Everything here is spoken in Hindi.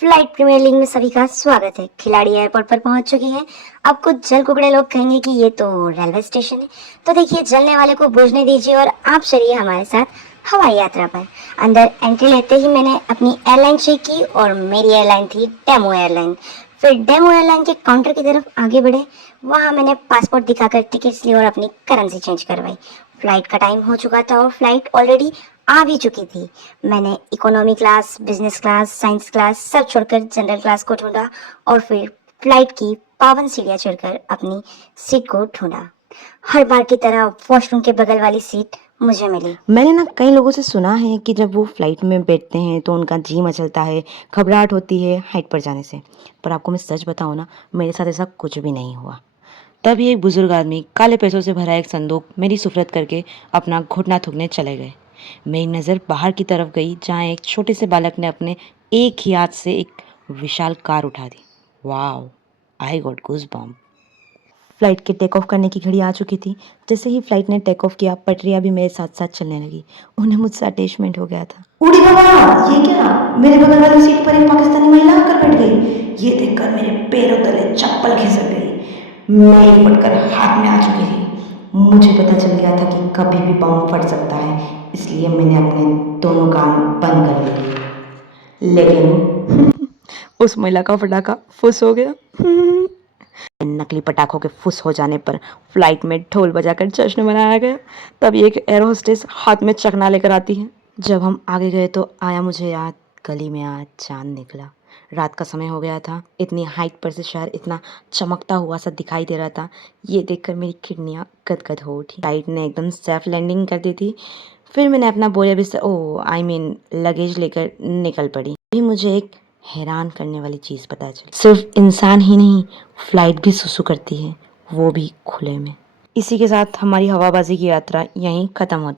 फ्लाइट प्रीमियर लीग में सभी का स्वागत है। खिलाड़ी एयरपोर्ट पर पहुंच चुके हैं। अब कुछ जल कुकड़े लोग कहेंगे कि ये तो रेलवे स्टेशन है, तो देखिए जलने वाले को बुझने दीजिए और आप चलिए हमारे साथ हवाई यात्रा पर। अंदर एंट्री लेते ही मैंने अपनी एयरलाइन चेक की और मेरी एयरलाइन थी डेमो एयरलाइन। फिर डेमो एयरलाइन के काउंटर की तरफ आगे बढ़े, वहां मैंने पासपोर्ट दिखाकर टिकट्स ली और अपनी करेंसी चेंज करवाई। फ्लाइट का टाइम हो चुका था और फ्लाइट ऑलरेडी आ भी चुकी थी। मैंने economy class, business class, science class सब छोड़कर जनरल क्लास को ढूंढा और फिर फ्लाइट की पावन सीढ़ियां चढ़कर अपनी सीट को ढूंढा। हर बार की तरह वॉशरूम के बगल वाली सीट मुझे मिली। मैंने ना कई लोगों से सुना है कि जब वो फ्लाइट में बैठते हैं तो उनका जी मचलता है, घबराहट होती है हाइट पर जाने से। पर आपको मैं सच बताऊं ना, मेरे साथ ऐसा कुछ भी नहीं हुआ। तभी एक बुजुर्ग आदमी काले पैसों से भरा एक संदूक मेरी सुफरत करके अपना घुटना थूकने चले गए। मेरी नज़र बाहर की तरफ गई, जहाँ एक छोटे से बालक ने अपने एक ही हाथ से एक विशाल कार उठा दी। Wow, I got goosebump. Flight के टेक ऑफ करने की घड़ी आ चुकी थी। जैसे ही फ्लाइट ने टेक ऑफ किया, पटरियां भी मेरे साथ साथ चलने लगी। उन्हें मुझसे अटैचमेंट हो गया था। उड़ी बाबा, ये क्या! मेरे बगल वाली सीट पर एक पाकिस्तानी महिला आकर बैठ गई। ये देखकर मेरे पैरों तले चप्पल खिसक गई। मैं ही फटकर हाथ में आ चुकी थी। मुझे पता चल गया था कि कभी भी बम फट सकता है, इसलिए मैंने अपने दोनों कान बंद कर लिए। लेकिन उस महिला का पटाखा फुस हो गया। नकली पटाखों के फुस हो जाने पर फ्लाइट में ढोल बजाकर जश्न मनाया गया। तभी एक एयर होस्टेस हाथ में चकना लेकर आती है। जब हम आगे गए तो आया मुझे याद, गली में आज चांद निकला। रात का समय हो गया था। इतनी हाइट पर से शहर इतना चमकता हुआ सा दिखाई दे रहा था। ये देखकर मेरी किडनियां गदगद हो उठी। फ्लाइट ने एकदम सेफ लैंडिंग कर दी थी। फिर मैंने अपना बोरिया बिस्तर लगेज लेकर निकल पड़ी। अभी मुझे एक हैरान करने वाली चीज़ पता चली। सिर्फ इंसान ही नहीं, फ्लाइट भी सुसु करती है, वो भी खुले में। इसी के साथ हमारी हवाबाजी की यात्रा यहीं ख़त्म होती है।